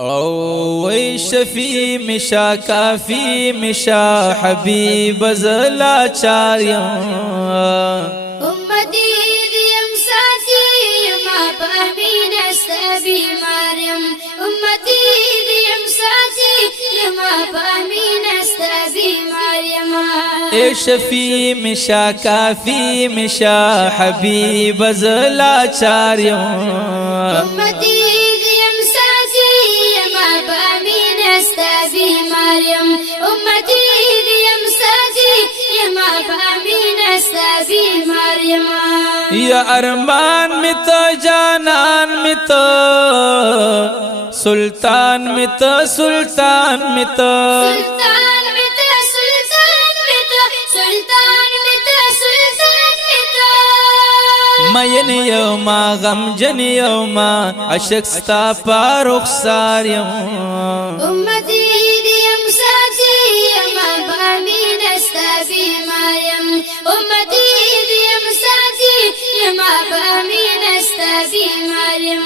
او وی شفیع مشا کافی مشا حبیب زلا چاریم امتی دیم ساتي ما پامین است بیماریم امتی دیم ساتي ما پامین است بیماریم اے شفیع مشا کافی مشا حبیب زلا چاریم امتی دیم ساتي ما پامین است بیماریم امتی دیم ساتي ما پامین است بیماریم یا ارمان میں تو جانان میں تو سلطان میں تو سلطان میں تو سلطان میں تو سلطان میں تو سلطان میں تو سلطان میں تو مین یوما غم جن یوما عشق ستا پا رخسار یم امتی دیم ساتي ما پامین است بیماریم امتی دیم ساتي ما پامین است بیماریم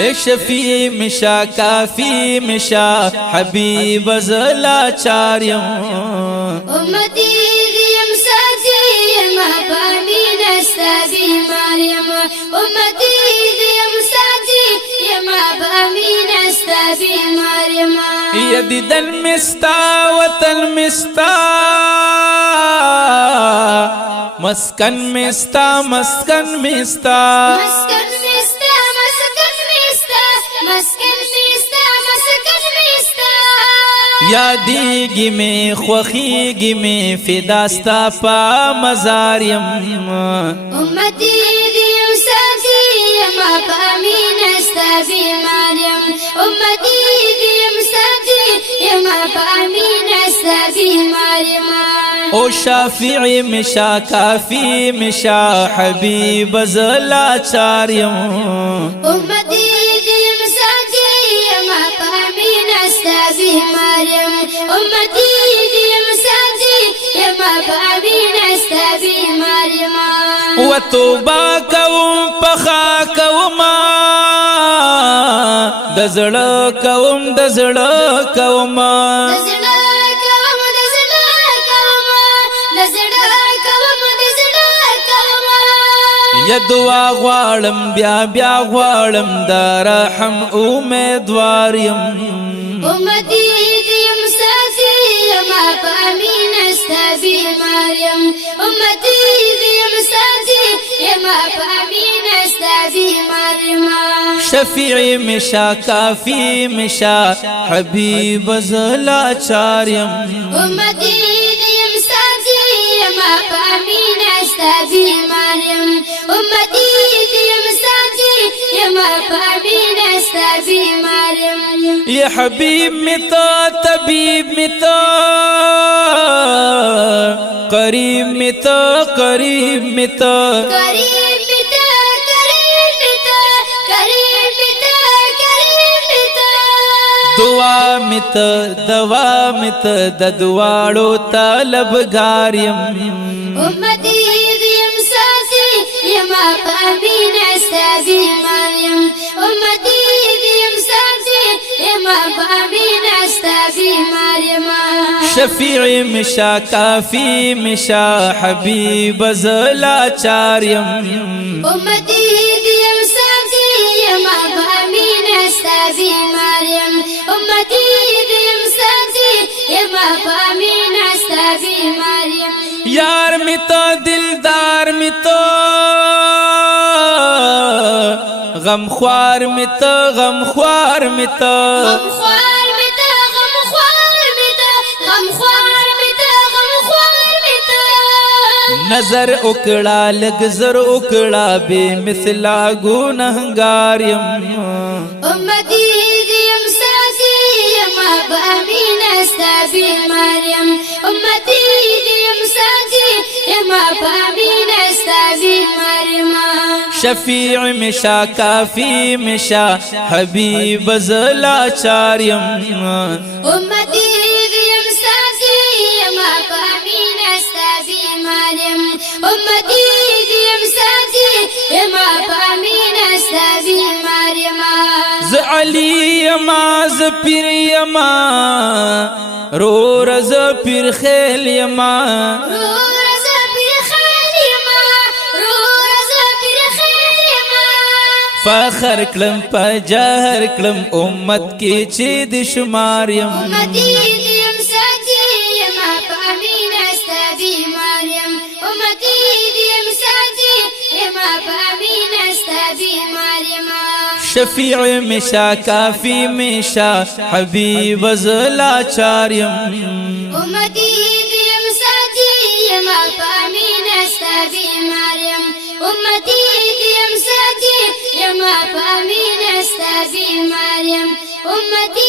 اے شفیع مشا کافی مشا حبیب زلا چاریم امتی دیم ساتي ما پامین است بیماریم امتی دیم ساتي ما پامین است بیماریم یدیدن مستا وطن مستا مسکن مستا مسکن مستا مسکن مستا مسکن مستا مسکن مستا مسکن مستا یادیگی میں خوخیگی میں فداستا پا مزاریم امتی دیم ساتي ما پامین است بیماریم امتی دیم ساتي ما پامین است بیماریم او شافعی مشا کافی مشا حبیب زلا چاریم امتی دیم ساتي ما پامین است بیماریم امتی دیم ساتي ما پامین است بیماریم و توبا کوم پخا کوما دزړه کوم دزړه کوما دزړه کوم دزړه کوم دزړه کوم دزړه کوم یا دعا غواړم بیا بیا غواړم د رحم امیدوار یم امتی دیم ساتي ما پامین است بیماریم امتی دیم ساتي ما پامین است بیماریم شفیع مشا کافی مشا حبیب زلا چاریم امتی دیم ساتي ما پامین است بیماریم امتی دیم ساتي ما پامین است بیماریم یہ حبیب میں تو طبیب میں تو قریب میں تو قریب میں تو قریب بتا قریب بتا قریب بتا قریب بتا دعا میں تو دوا میں تو د دواړو طلبگار یم امتی دیم ساتي ما پامین است بیماریم امتی دیم ساتي ما پامین است بیماریم شفیع مشا کافی مشا حبیب زلا چاریم امتی دیم ساتي ما پامین است بیماریم امتی دیم ساتي ما پامین است بیماریم یار میں تو دلدار میں تو غم خوار میں تو غم خوار میں تو غم خوار میں تا غم خوار میں تا غم خوار میں تا غم خوار میں تا نظر اکڑا لگ زر اکڑا بے مثلا گنہگار یم امتی دیم ساتي ما پامین است بیماریم امتی دیم ساتي ما پامین است بیماریم شفیع مشا کافی مشا حبیب زلا چاریم امتی دیم ساتي ما پامین است بیماریم امتی دیم ساتي ما پامین است بیماریم ز علی یما ز پیر یما رو رز پیر خیل یما فخر کلم پا جهر کلم امت کی چی د شمار یم امتی دیم ساتي یما په امین استا بیمار یم امتی دیم ساتي یما په امین استا بیمار یم شفیع مشا کافی مشا حبیب زلا چاریم امتی دیم ساتي یما په امین استا بیمار یم امتی دیم ساتي یما په امین استا بیمار یم امتی